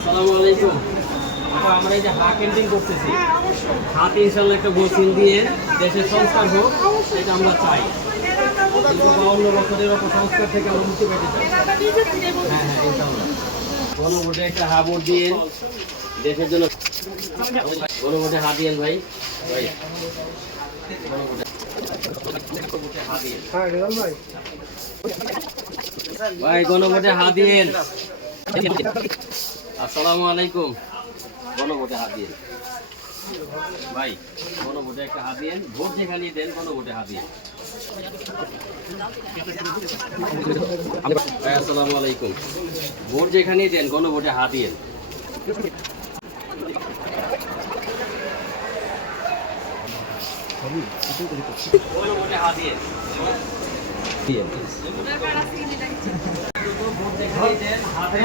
আসসালামু আলাইকুম। আমরা এই যে হাত ক্যাম্পিং করতেছি, হাত ইনশাল্লাহ একটা গোসিল দিয়ে দেশের সংস্কার হোক, এটা আমরা চাই। 52 বছরের অপসংস্কার থেকে আমরা মুক্তি পেতে চাই। হ্যাঁ হ্যাঁ, ইনশাল্লাহ। গণভোটে একটা হা ভোট দিয়ে দেশের জন্য গণভোটে হা দিয়েন ভাই। ভাই ভাই গণভোটে হা দিয়েন। আসসালামু আলাইকুম। গণভোটে হা দিয়েন ভাই, গণভোটে একটা হা দিয়েন। ভোট যেখানে দেন গণভোটে হা দিয়েন ভাই। আসসালামু আলাইকুম। ভোট যেখানে দেন গণভোটে হা দিয়েন। গণভোটে হা দিয়েন। ভোট যেখানে দেন হাতে